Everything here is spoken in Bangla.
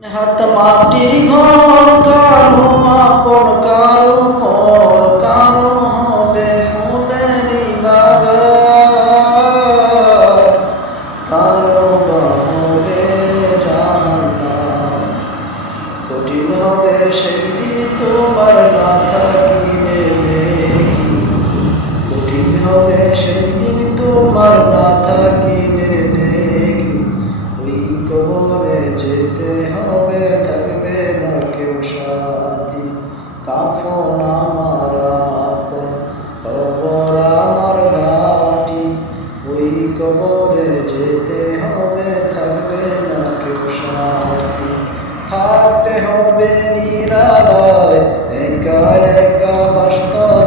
হাত মাটির ঘর কারো আপন কারো পর কারো হবে ফুলেরই বাগান কারো বা হবে জাহান্নাম। কঠিন হবে সেই দিন তোমার না থাকিলে দেখি, কঠিন হবে সেই দিন তোমার না থাকিলে দেখি। ওই কবরে যেতে হবে, থাকবে না কেউ সাথী। কাফন আমার আপন, কবর আমার ঘাটি। ওই কবরে যেতে হবে, থাকবে না কেউ সাথী। থাকতে হবে নিরালায়, একা একা বাস্তব